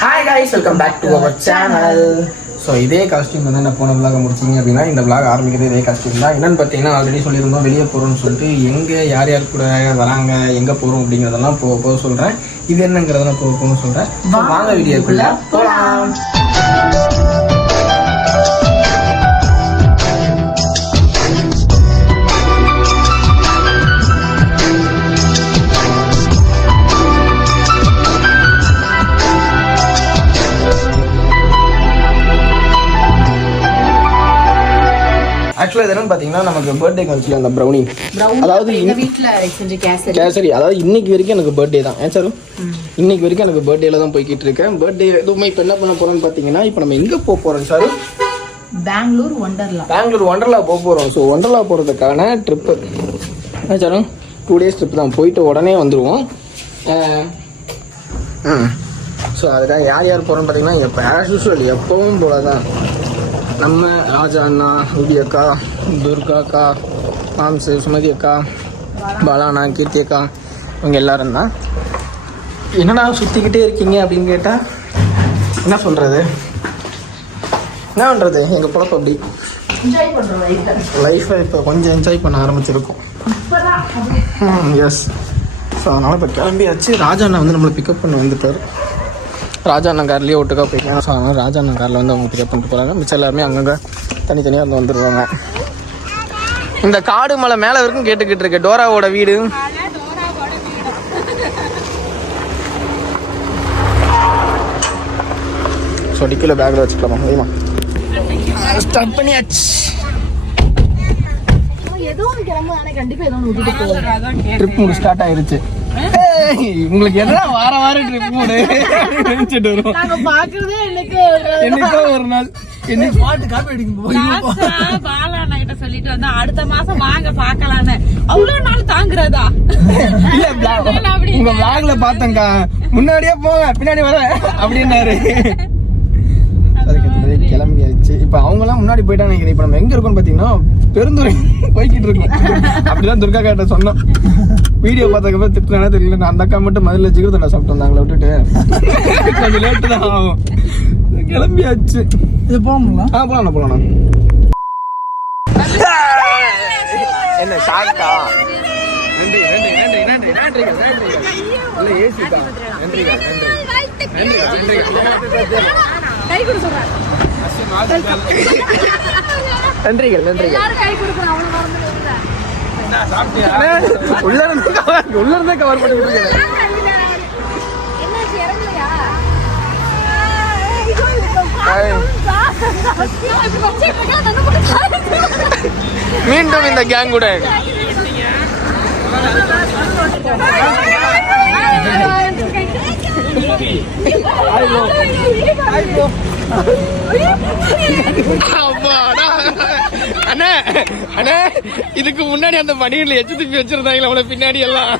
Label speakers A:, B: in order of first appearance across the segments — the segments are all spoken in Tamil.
A: Hi guys welcome back to our channel so இதே காஸ்டியூம் வந்து நான் போன vlog முடிச்சிங்க அப்படின்னா இந்த vlog ஆரம்பிக்கிறது இதே காஸ்டியூம் தான். என்னன்னு பார்த்தீங்கன்னா ஆல்ரெடி சொல்லியிருந்தோம் வெளியே போகிறோம்னு சொல்லிட்டு எங்கே யார் யார் கூட வராங்க எங்கே போகிறோம் அப்படிங்கிறதெல்லாம் போக போக சொல்கிறேன் இது என்னங்கிறதெல்லாம் போக போகணும் சொல்கிறேன் வாங்க வீடியோக்குள்ள போகலாம் ஆக்சுவலாக இது என்னன்னு பார்த்தீங்கன்னா நமக்கு பர்த்டே கன்சில் அந்த ப்ரௌனி அதாவது
B: செஞ்ச கேசரி.
A: அதாவது இன்னைக்கு வரைக்கும் எனக்கு பர்த்டே தான். ஏன் சார்? இன்னைக்கு வரைக்கும் எனக்கு பர்த்டேல தான் போய்கிட்டு இருக்கேன் பர்த்டே எதுவுமே இப்போ என்ன பண்ண போறோம்னு பார்த்தீங்கன்னா இப்போ நம்ம எங்கே போக போறோம் சார்?
B: பெங்களூர் ஒண்டர்லா
A: பெங்களூர் ஒண்டர்லா போக போகிறோம் ஸோ ஒண்டர்லா போகிறதுக்கான ட்ரிப்பு ஏன் சார்? டூ டேஸ் ட்ரிப் தான். போயிட்டு உடனே வந்துடுவோம் ஸோ அதுக்காக யார் யார் போகிறோம்னு பார்த்தீங்கன்னா எப்போ ஆஸ் யூஸ்வல் எப்பவும் போல தான் நம்ம ராஜா அண்ணா ரூபி அக்கா துர்கா அக்கா மாம்சு சுமதி அக்கா பாலாண்ணா கீர்த்தி அக்கா இவங்க எல்லாரும் தான். என்னடா சுற்றிக்கிட்டே இருக்கீங்க அப்படின்னு கேட்டால் என்ன சொல்கிறது என்ன பண்ணுறது எங்கள் பொழப்பு அப்படி. லைஃப்பை இப்போ கொஞ்சம் என்ஜாய் பண்ண ஆரம்பிச்சிருக்கோம். எஸ் ஸோ அதனால் இப்போ கிளம்பியாச்சு. ராஜா அண்ணா வந்து நம்மளை பிக்கப் பண்ண வந்துட்டார். ராஜா அண்ணன் கார்லேயே ஒட்டுக்கா போய்க்கலாம். ஸோ அதனால் ராஜா அண்ணன் காரில் வந்து அவங்க பிக்கப் பண்ணிட்டு போகிறாங்க மிச்சம் எல்லாருமே அங்கங்கே தனித்தனியாக வந்து வந்துடுவாங்க இந்த காடு மலை மேலே வரைக்கும் கேட்டுக்கிட்டு இருக்கு. டோராவோட வீடு. ஸோ டிக்கில் பேக்கில் வச்சுக்கலாமா? முடியுமா ஸ்டார்ட் பண்ணியாச்சு. ட்ரிப் மூடு ஸ்டார்ட் ஆயிருச்சு. உங்களுக்கு எதனா வார வாரம் ட்ரிப் மூடு? நினைச்சிட்டு வரும்
B: நாங்க பாக்குறதே எனக்கு
A: என்னைக்கோ ஒரு நாள். என்னைக்கு பாட்டு காப்பி அடிக்கும்
C: பாலாண்ணா கிட்ட சொல்லிட்டு வந்தா அடுத்த மாசம் வாங்க பாக்கலான்னு. அவ்வளவு நாள் தாங்குறதா?
A: இல்ல vlog- உங்க vlogல பார்த்தேன்க்கா. முன்னாடியே போங்க பின்னாடி வர அப்படின்னாரு. இப்போ அவங்கலாம் முன்னாடி போயிட்டாங்க நினைக்கிறேன். இப்போ நம்ம எங்க இருக்கோம்னு பார்த்தீங்கன்னா பெருந்துறை போய்கிட்டு இருக்கோம். அப்படிதான் துர்கா கிட்ட சொன்னோம். வீடியோ பார்த்ததுக்கப்புறம் திட்டுனா தெரியல. நான் அந்த அக்கா மட்டும் மதுரில் ஜிகிருத்தண்டா சாப்பிட்டு வந்தாங்களே விட்டுட்டு. கொஞ்சம் லேட்டு தான் ஆகும். கிளம்பியாச்சு. இது போகணுங்களா ஆ போகலாம் போகலாம் என்ன ஷாக்கா நன்றி நன்றி நன்றி நன்றி நன்றிகள் நன்றிகள் இல்லை ஏசி தான். நன்றிகள் நன்றி. நன்றிகள்
B: கை கொடு சொல்றேன்
A: நன்றிகள் நன்றிகள் உள்ள இருந்து கவர் உள்ள இருந்தே கவர் பண்ணி விட்டுருக்கேன் மீண்டும் இந்த கேங் கூட. அண்ணா அண்ணா இதுக்கு முன்னாடி அந்த மணியில் எச்சு திருப்பி வச்சிருந்தாங்களே அவளை பின்னாடி எல்லாம்.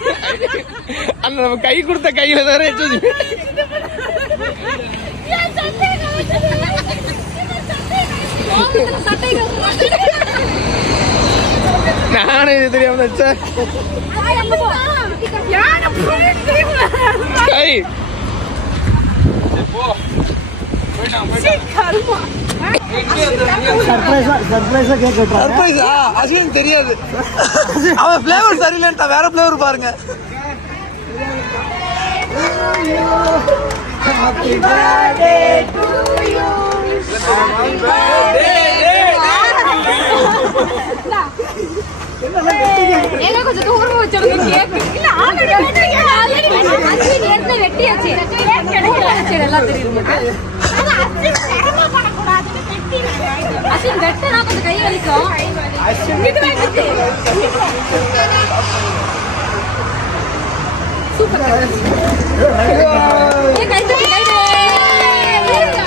A: அந்த நம்ம கை கொடுத்த கையில வேற எச்சு நானும் இது தெரியாம வச்சேன். கை சர்ப்ரைஸா அசியம் தெரியாது. அவன் ஃப்ளேவர் சரியில்லைன்ட்டா வேற ஃப்ளேவர் பாருங்க.
D: ஏங்க கொஞ்சம் தூரமா வச்சிருங்க கேக் இல்ல ஆல்ரெடி வெட்டிங்க ஆல்ரெடி அஞ்சு நேரத்துல வெட்டியாச்சு. கேக் கிடைக்கல சரி எல்லாம் தெரியும் அசின் வெட்டனா கொஞ்சம் கை வலிக்கும் இது வெட்டு சூப்பர் கை தட்டி கை இருசா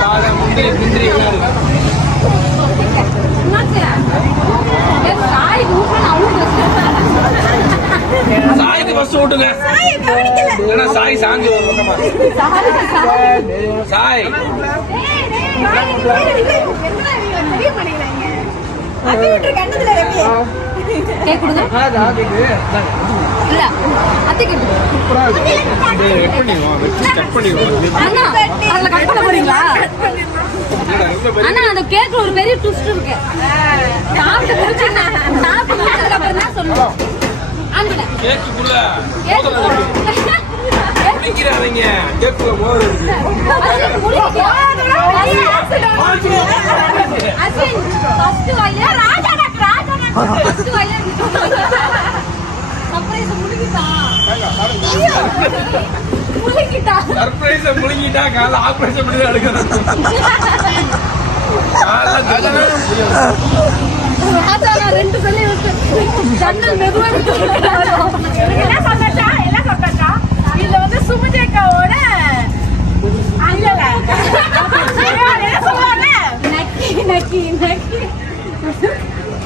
D: బాగా ముందు ముందు சாய்க்கு பஸ்
E: ஓட்டுங்க ஏன்னா சாய். சாய்
D: அண்ணா அந்த கேக்ல ஒரு பெரிய ட்விஸ்ட் இருக்கு. சாப்பிட்டு முடிச்சுன்னா சாப்பிட்டு முடிச்சதுக்கு அப்புறம் தான் சொல்லுவோம். ஆண்டுல
E: கேக்குக்குள்ள
D: கேக்
E: குடிக்கிறாதீங்க. கேக்குள்ள மோர் இருக்கு. சர்ப்ரைஸ முழுங்கிட்டா காலைல ஆபரேஷன் பண்ணி தான் எடுக்கணும் காலைல தெரியும்.
D: ரெண்டு சொல்லி விட்டு ஜன்னல் மெதுவா
B: எல்லாம் சொன்னாச்சா எல்லாம் சொன்னாச்சா இதுல வந்து சுமிதேக்காவோட அல்லல
D: நக்கி நக்கி நக்கி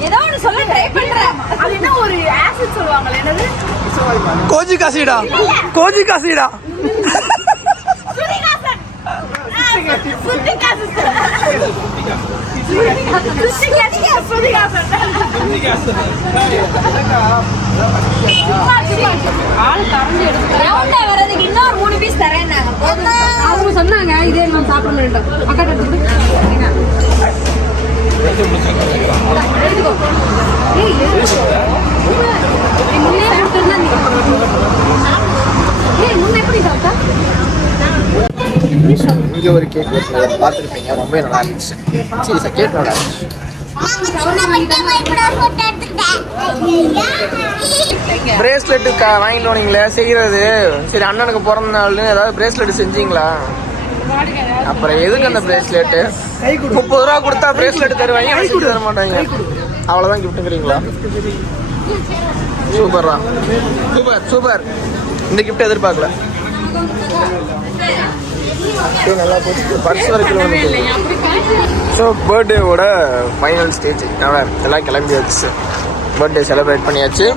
D: ஏதோ ஒன்று சொல்ல ட்ரை பண்றேன்
B: அது என்ன ஒரு ஆசிட் சொல்லுவாங்கல்ல என்னது
A: கோஜி காசிடா. கோஜி காசிடா.
D: இன்னொரு மூணு பீஸ் அவங்க சொன்னாங்க இதே நான் சாப்பிட அக்கா எடுத்துக்கோ. முன்னே எப்படி சாப்பிட்டா?
A: இங்கே ஒரு கேக் பார்த்துருப்பீங்க. ரொம்ப நல்லா இருந்துச்சு. சரி சார் கேக் நல்லா இருந்துச்சு பிரேஸ்லெட்டு வாங்கிட்டு வந்தீங்களே செய்கிறது சரி அண்ணனுக்கு பிறந்த நாள்னு ஏதாவது பிரேஸ்லெட் செஞ்சீங்களா? அப்புறம் எதுக்கு அந்த பிரேஸ்லெட்டு முப்பது ரூபா கொடுத்தா பிரேஸ்லெட் தருவாங்க எனக்கு தர மாட்டாங்க. அவ்வளோதான் கிஃப்ட்டுங்கிறீங்களா சூப்பர்ரா. Super super. இந்த கிஃப்ட் எதிர்பார்க்கல. நல்லா போச்சு பர்ஸ் வரைக்கும் ஸோ பர்த்டேவோட ஃபைனல் ஸ்டேஜ் எல்லாம் கிளம்பியாச்சு. பர்த்டே செலிப்ரேட் பண்ணியாச்சு.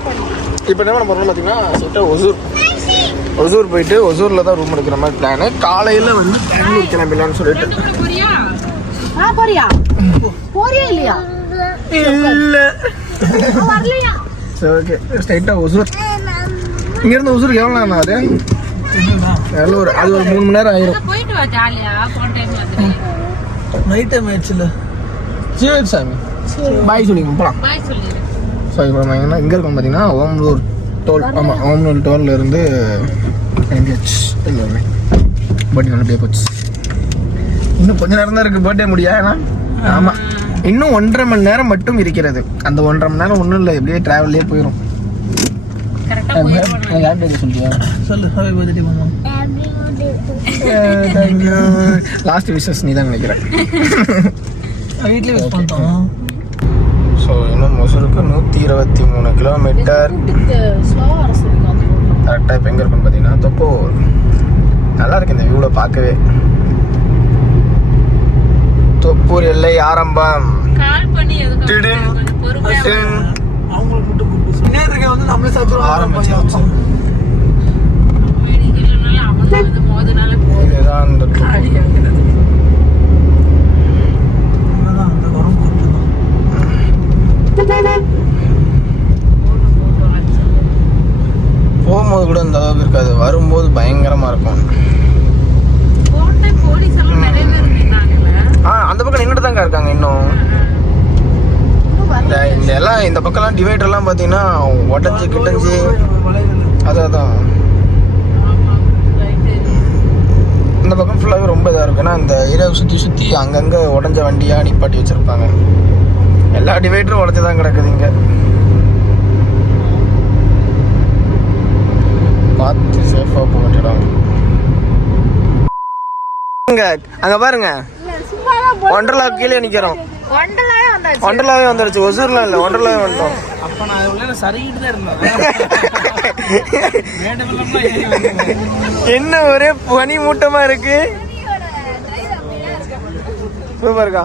A: இப்போ என்ன பண்ண போகிறோம்னு பார்த்தீங்கன்னா ஸ்ட்ரெயிட்டாக ஒசூர். ஒசூர் போயிட்டு ஒசூரில் தான் ரூம் எடுக்கிற மாதிரி பிளானு காலையில் வந்து பெங்களூர் கிளம்பிடலாம்னு சொல்லிட்டு.
C: போறியா?
B: இல்லையா?
A: இல்லை.
B: வரலையா?
A: சரி ஓகே ஸ்ட்ரைட்டாக ஒசூர். இங்கேருந்து ஒசூருக்கு எவ்வளோ நேரம் அது நல்லூர் அது ஒரு மூணு மணி நேரம் ஆயிரும்
C: போயிட்டு வா ஜாலியா போன டைம் வந்து
A: நைட் டைம் ஆயிடுச்சுல்ல சரி சாமி பாய் சொல்லிங்க போகலாம்
C: பாய் சொல்லிடு
A: ஸோ இப்போ எங்கன்னா எங்கே இருக்கோம் பார்த்தீங்கன்னா ஓமலூர் டோல் ஆமாம் ஓமலூர் டோலில் இருந்து கிளம்பியாச்சு எல்லாமே பர்த்டே நல்லபடியாக போச்சு இன்னும் கொஞ்ச நேரம் தான் இருக்குது பர்த்டே முடியா ஏன்னா ஆமாம் இன்னும் ஒன்றரை மணி நேரம் மட்டும் இருக்கிறது அந்த ஒன்றரை மணி நேரம் ஒன்றும் இல்லை எப்படியே ட்ராவல்லே போயிடும் சொல்லியா சொல்லு ஹாப்பி பர்த்டே மாமா லாஸ்ட் விஷஸ் நீ தான் நினைக்கிறேன் வீட்லயே விஷ் பண்ணிட்டோம். ஸோ இன்னும் மொசூருக்கு நூற்றி இருபத்தி மூணு கிலோமீட்டர் கரெக்டாக இப்போ எங்கே இருக்குன்னு பார்த்தீங்கன்னா தொப்போ நல்லா இருக்கு இந்த வியூவில் பார்க்கவே. தொப்பூர் எல்லை ஆரம்பம்.
C: கால் பண்ணி எதுக்கு
A: டிடின்.
C: கொஞ்சம் பொறுமையா
A: டின்.
F: நம்மளே
A: ஆரம்பிச்சாச்சு
C: இல்லைனாலும் அவன் வந்து மோதனால
A: இதுதான் அந்த தொப்பூர். போகும்போது கூட இந்த அளவுக்கு இருக்காது வரும்போது பயங்கரமாக இருக்கும்
C: போன டைம் போலீஸ் எல்லாம் நிறைய பேர் இருந்தாங்கல்ல
A: ஆ அந்த பக்கம் நின்றுட்டு தாங்க இருக்காங்க இன்னும் இந்த இந்த எல்லாம் இந்த பக்கம்லாம் டிவைடர்லாம் பார்த்தீங்கன்னா உடஞ்சி கிட்டஞ்சி. அது அதான் இந்த பக்கம் ஃபுல்லாகவே ரொம்ப இதாக இருக்கும். ஏன்னா இந்த ஏரியாவை சுற்றி சுற்றி அங்கங்கே உடஞ்ச வண்டியாக நிப்பாட்டி வச்சுருப்பாங்க. எல்லா டிவைடரும் உடஞ்சி தான் கிடக்குது இங்கே. பார்த்து சேஃபாக போக வேண்டியடம் அங்கே பாருங்க. ஒன்றரை கீழே
B: வந்தாச்சு.
A: ஒண்டர்லாவே வந்துடுச்சு ஒசூர்லாம் இல்லை ஒண்டர்லாவே வந்துட்டோம்.
F: அப்ப நான் உள்ள சரிக்கிட்டு தான் இருந்தேன்.
A: என்ன ஒரே பனி மூட்டமா இருக்கு? சூப்பர்க்கா.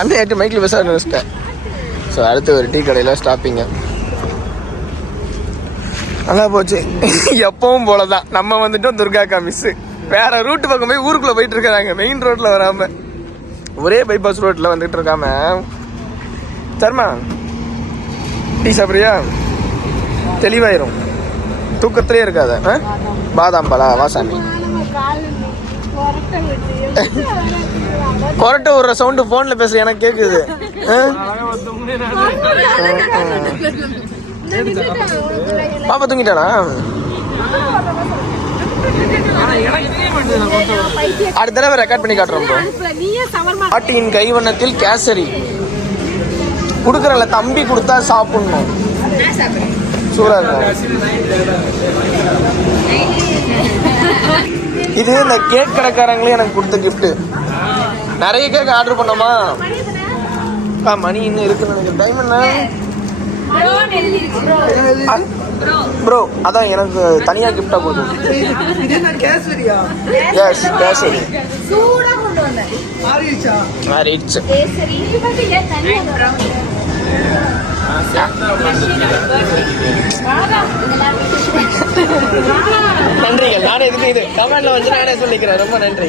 A: அண்ணன் ஏற்று மைக்கில் பேச நினச்சிட்டேன் ஸோ அடுத்து ஒரு டீ கடையில் ஸ்டாப்பிங்க நல்லா போச்சு. எப்பவும் போல தான் நம்ம வந்துட்டோம் துர்காக்கா மிஸ் வேற ரூட் பக்கம் போய் ஊருக்குள்ள போயிட்டு இருக்காங்க மெயின் ரோட்ல வராம. ஒரே பைபாஸ் ரோட்ல வந்துட்டு இருக்காம. சர்மா டீ சாப்பிட்றியா? தெளிவாயிரும். தூக்கத்திலே இருக்காத? பாதாம் பழா வாசாமி கொரட்டை விடுற சவுண்டு ஃபோன்ல பேசுற எனக்கு கேக்குது. ஆ? பாப்பா தூங்கிட்டானா அடுத்த தடவை ரெக்கார்ட் பண்ணி காட்டுறோம் பாட்டியின் கைவண்ணத்தில் கேசரி. கொடுக்குறல தம்பி கொடுத்தா சாப்பிடணும். சூடா இருக்கும் இது இந்த கேக் கடைக்காரங்களே எனக்கு கொடுத்த gift. நிறைய கேக் ஆர்டர் பண்ணோமா? ஆ மணி இன்னும் இருக்குன்னு நினைக்கிறேன். டைம் என்ன? ப்ரோ அதான் எனக்கு தனியா கிஃப்டா போதும் எஸ் கேசரி
B: சூடா கொண்டு வந்தேன்
A: மாறிடுச்சு?
B: கேசரி
A: நன்றிகள். நானே இதுக்கு இது கமெண்ட்ல வந்து நானே சொல்லிக்கிறேன். ரொம்ப நன்றி.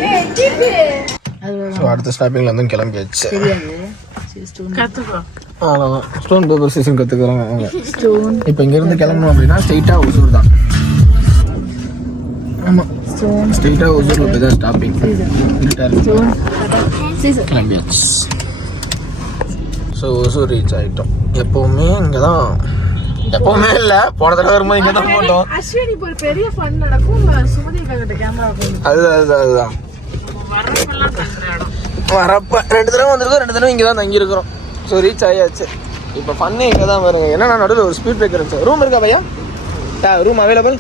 A: அடுத்த ஸ்டாப்பிங்ல வந்து கிளம்பியாச்சு. அவ்வளோதான் ஸ்டோன் பேப்பர் சீசன் கற்றுக்குறோம் அவங்க. இப்போ இங்கேருந்து கிளம்பணும் அப்படின்னா ஸ்ட்ரெயிட்டாக ஒசூர் தான். ஆமாம் ஸ்ட்ரெயிட்டாக ஒசூரில் போய் தான் ஸ்டாப்பிங் கிளம்பியாச்சு. ஸோ ஒசூர் ரீச் ஆகிட்டோம் எப்போவுமே இங்கே தான் எப்போவுமே இல்லை. போன தடவை வரும்போது இங்கே தான் போட்டோம்
B: அஸ்வினி ஒரு பெரிய ஃபன் நடக்கும். சுமதி கிட்ட கேமரா
A: அதுதான். அதுதான் அதுதான் வரப்ப ரெண்டு தடவை வந்திருக்கோம். ரெண்டு தடவை இங்கே தான் தங்கியிருக்கிறோம். ஸோ ரீச் ஆயாச்சு இப்போ ஃபன்னே இங்கே தான் வருங்க என்னன்னா நடுவில் ஒரு ஸ்பீட் பிரேக்கர் இருந்துச்சு ரூம் இருக்கா பையா ஆ ரூம் அவைலபிள்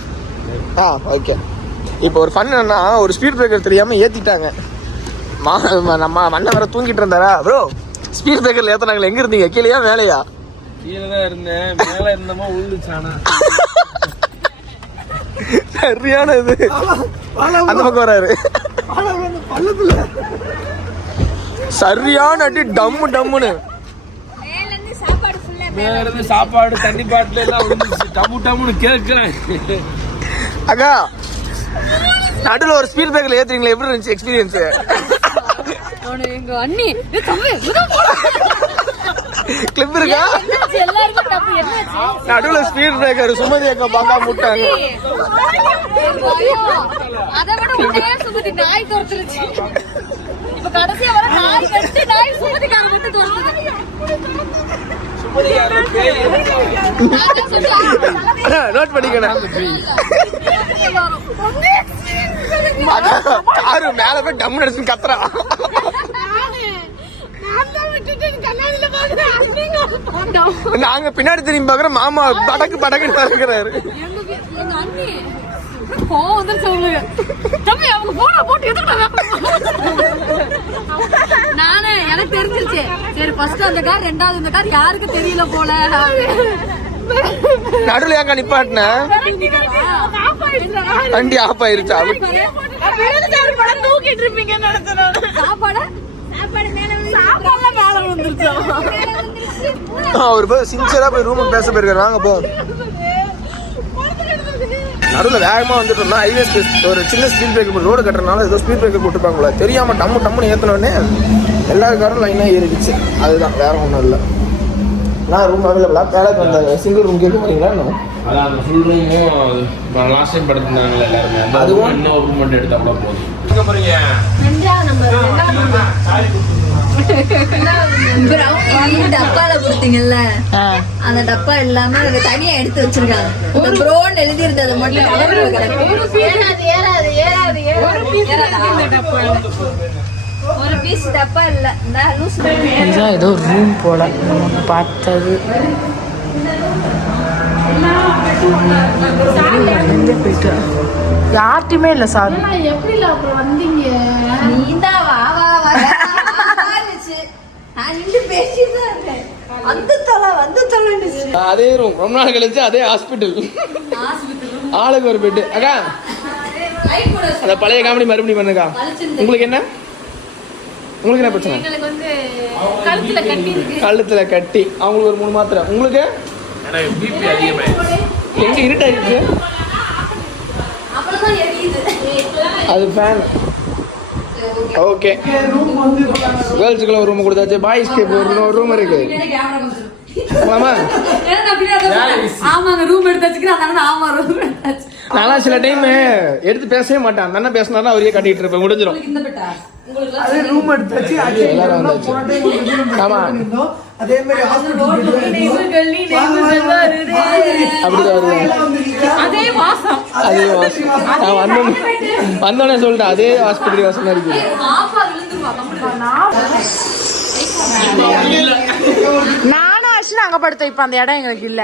A: ஆ ஓகே இப்போ ஒரு ஃபன் என்னன்னா ஒரு ஸ்பீட் பிரேக்கர் தெரியாமல் ஏற்றிட்டாங்க மா ம- நம்ம மண்ணை வர தூங்கிட்டு இருந்தாரா ப்ரோ ஸ்பீட் பிரேக்கரில் ஏற்றினாங்களே எங்கே இருந்தீங்க கீழேயா மேலேயா
E: கீழே தான் இருந்தேன் மேல இருந்தமா உழுந்துச்சானா
A: சரியான இது அந்த பக்கம் வராரு சரியான அடி டம்மு டம்முன்னு
E: மேல இருந்து சாப்பாடு தண்ணி பாட்டில எல்லாம் விழுந்துச்சு டபு டபுன்னு கேட்கிறேன்
A: அக்கா நடுவில் ஒரு ஸ்பீட் பிரேக்கர்ல ஏத்துறீங்களா எப்படி இருந்துச்சு எக்ஸ்பீரியன்ஸ்
D: எங்க அண்ணி
A: கிளிப் இருக்கா நடுவில் ஸ்பீட் பிரேக்கர் சுமதி அக்கா பார்க்காம விட்டாங்க
D: பயம். அதை விட நாய் துரத்துருச்சு இப்ப கடைசியா வர நாய் கடிச்சு நாய் சுமதிக்கார விட்டு துரத்துது
A: நோட் பண்ணிக்கணும் காரு மேல போய் டம் அடிச்சுன்னு கத்துறா? நாங்க பின்னாடி திரும்பி பாக்குறோம் மாமா படக்கு படக்குன்னு இருக்கிறாரு
D: கோவம் வந்துருச்சு அவங்களுக்கு. தம்பி அவங்க போனா போட்டு எதுக்கு நானே எனக்கு தெரிஞ்சிருச்சு சரி ஃபர்ஸ்ட் அந்த கார் ரெண்டாவது இந்த கார் யாருக்கு தெரியல போல?
A: நடுவில் ஏங்க நிப்பாட்டின? வண்டி ஆஃப் ஆயிருச்சா?
B: தூக்கிட்டு இருப்பீங்கன்னு நினைச்சேன்
D: சாப்பாடு?
B: சாப்பாடுலாம் மேல வந்துருச்சா
A: அவர் போய் சின்சியரா போய் ரூமுக்கு பேச போயிருக்காரு. வாங்க போ. நடுவில் வேகமாக வந்துட்டு இருந்தா ஹைவே ஒரு சின்ன ஸ்பீட் பிரேக்கர் ரோடு கட்டுறதுனால ஏதோ ஸ்பீட் பிரேக்கர் போட்டுருப்பாங்களா தெரியாம டம்மு டம்முன்னு ஏற்றினோடனே எல்லா காரும் லைனாக ஏறிடுச்சு. அதுதான் வேற ஒன்றும் இல்லை. நான் ரூம் அவைலபிளா வேலைக்கு வந்தாங்க சிங்கிள் ரூம் கேட்க போறீங்களா இன்னும்
E: அதான் ஃபுல் ரூமும் லாஸ்ட் டைம் படுத்துனாங்கல்ல எல்லாருமே. அந்த
A: அதுவும்
E: இன்னும் ரூம் மட்டும் எடுத்தா கூட போதும்.
D: டப்பால கொடுத்தீங்கல்ல அந்த டப்பா இல்லாம அதை தனியா எடுத்து வச்சிருக்காங்க இந்த ப்ரோன்னு எழுதி இருந்தது மட்டும் கவர்ல கிடக்கு
B: ஏறாது ஏறாது ஏறாது ஏறாது
D: ஒரு பீஸ் டப்பா இல்ல இந்த லூஸ்
C: இதுதான் ஏதோ ரூம் போல. நம்ம பார்த்தது. போயிட்டு? யார்ட்டையுமே இல்லை சார்.
B: அப்புறம் வந்தீங்க
D: வா வா இருந்துச்சு நான் நின்று பேசிட்டு தான் இருக்கேன் அந்த தொலை வந்து தொலைன்னுச்சு
A: அதே ரூம் ரொம்ப நாள் கழிச்சு அதே ஹாஸ்பிட்டல் ஆளுக்கு ஒரு பெட்டு அக்கா அந்த பழைய காமெடி மறுபடியும் பண்ணுக்கா உங்களுக்கு என்ன? உங்களுக்கு என்ன பிரச்சனை?
D: கழுத்துல கட்டி இருக்கு.
A: கழுத்துல கட்டி. அவங்களுக்கு ஒரு மூணு மாத்திரை. உங்களுக்கு? எங்க இருட்டாயிருச்சு அது ஃபேன் ஓகே கேர்ள்ஸுக்குள்ள ஒரு ரூம் கொடுத்தாச்சு பாய்ஸ்க்கு ஒரு ரூம் இருக்கு. ஆமா
D: ஆமாங்க ரூம் எடுத்து வச்சுக்கிறேன் அதனால ஆமா ரூம் எடுத்தாச்சு
A: நான்லாம் சில டைம் எடுத்து பேசவே மாட்டேன். அந்த அண்ணன் பேசினாலும் அவரையே கட்டிட்டு இருப்பேன். முடிஞ்சிடும்.
D: இந்த பெட்டா? உங்களுக்கு
E: அதே ரூம் எடுத்தாச்சு
A: ஆமா.
E: அதே மாதிரி ஹாஸ்பிட்டல்
A: அப்படிதான் வருவேன்
C: அதே வாசம்.
A: அதே வாசம். நான் வந்தோடனே சொல்லிட்டேன். அதே ஹாஸ்பிட்டல் வாசம் தான் இருக்குது.
B: நானும் அர்ஷன் அங்க படுத்தோம் இப்ப அந்த இடம் எங்களுக்கு இல்ல.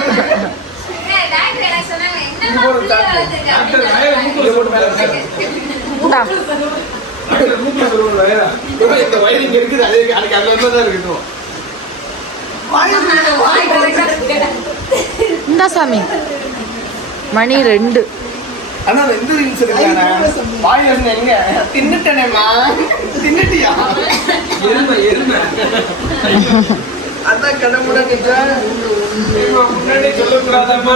A: இந்த
B: சாமி. மணி ரெண்டு.
A: ஆனா எந்த ரீல்ஸ் இருக்கானா வாய் எங்க? தின்னுட்டியா?
E: எருமை எருமை.
A: அதான் கடமுட நிச்சா
E: முன்னாடி சொல்லக்கூடாதாம்மா?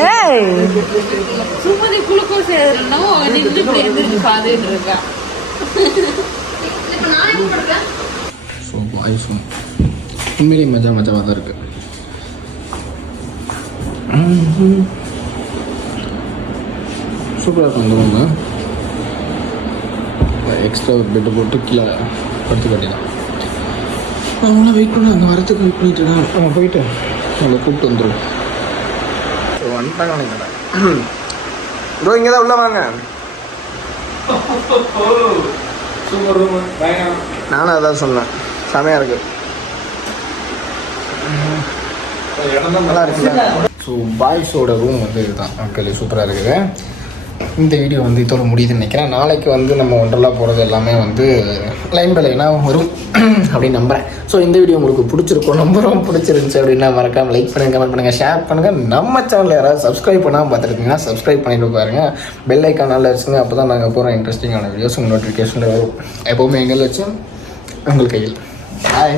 B: ஏய்.
C: சுமதி குளுக்கோஸ் ஏறணும் நின்று இப்படி எந்திரிச்சு இருக்கா.
A: ஸோ உண்மையிலேயே மஜா மஜாவாக தான் இருக்கு. சூப்பராக இருக்கும் எக்ஸ்ட்ரா ஒரு பெட்டு போட்டு கீழே படுத்து கட்டிடலாம். அவங்களாம் வெயிட் பண்ண அங்கே வரத்துக்கு வெயிட் பண்ணிட்டு நம்ம போயிட்டு. அவங்கள கூப்பிட்டு வந்துடும் ஸோ வந்துட்டாங்க நினைக்கிறேன் இதோ இங்கே தான் உள்ள வாங்க.
E: சூப்பர் ரூம்
A: நானும் அதான் சொன்னேன். செமையாக இருக்கு. நல்லா இருக்குல்ல ஸோ பாய்ஸோட ரூம் வந்து இதுதான். மக்கள் சூப்பராக இருக்குது. இந்த வீடியோ வந்து இதோட முடியுதுன்னு நினைக்கிறேன். நாளைக்கு வந்து நம்ம ஒன்றெல்லாம் போகிறது எல்லாமே வந்து லைன் பை லைனாக வரும் அப்படின்னு நம்புகிறேன் ஸோ இந்த வீடியோ உங்களுக்கு பிடிச்சிருக்கும். நம்பரும் பிடிச்சிருந்துச்சு அப்படின்னா மறக்காம லைக் பண்ணுங்கள் கமெண்ட் பண்ணுங்கள் ஷேர் பண்ணுங்கள் நம்ம சேனலில் யாராவது சப்ஸ்கிரைப் பண்ணாமல் பார்த்துருக்கீங்கன்னா சப்ஸ்கிரைப் பண்ணிட்டு பாருங்கள் பெல் ஐக்கான் நல்லா வச்சுங்க அப்போ தான் நாங்கள் போகிற இன்ட்ரெஸ்டிங்கான வீடியோஸ் உங்கள் நோட்டிஃபிகேஷனில் வரும். எப்போவுமே எங்களை வச்சு? உங்கள் கையில். பாய்